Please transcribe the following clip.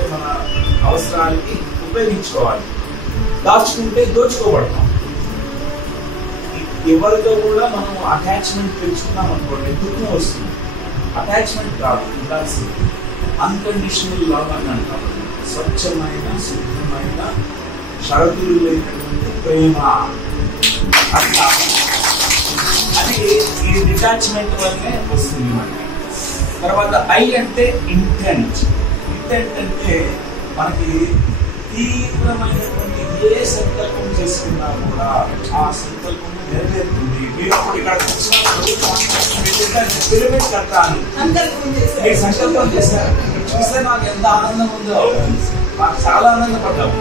అంటే మన అవసరాలకి ఉపయోగించుకోవాలి. దాచుకుంటే దోచుకోబడతాం. ఎవరితో కూడా మనం అటాచ్మెంట్ పెంచుకున్నాం అనుకోండి, దుఃఖం వస్తుంది. అటాచ్మెంట్ కాదు, ఉండాల్సింది అన్కండిషనల్ లవ్ అని అంటాం. స్వచ్ఛమైన, శుద్ధమైన, షరతులు లేనటువంటి ప్రేమ. అది ఈ డిటాచ్మెంట్ వల్లనే వస్తుంది మనకి. తర్వాత ఐ అంటే ఇంటెంట్. ఇంటెంట్ అంటే మనకి తీవ్రమైనటువంటి ఏ సంకల్పం చేసుకున్నా కూడా ఆ సంకల్పం నెరవేరుతుంది. మీరు అప్పుడు ఇక్కడ పిరమిడ్ కట్టాలి, మీరు సంకల్పం చేశారు. చూస్తే నాకు ఎంత ఆనందం ఉందో, నాకు చాలా ఆనందపడ్డాము.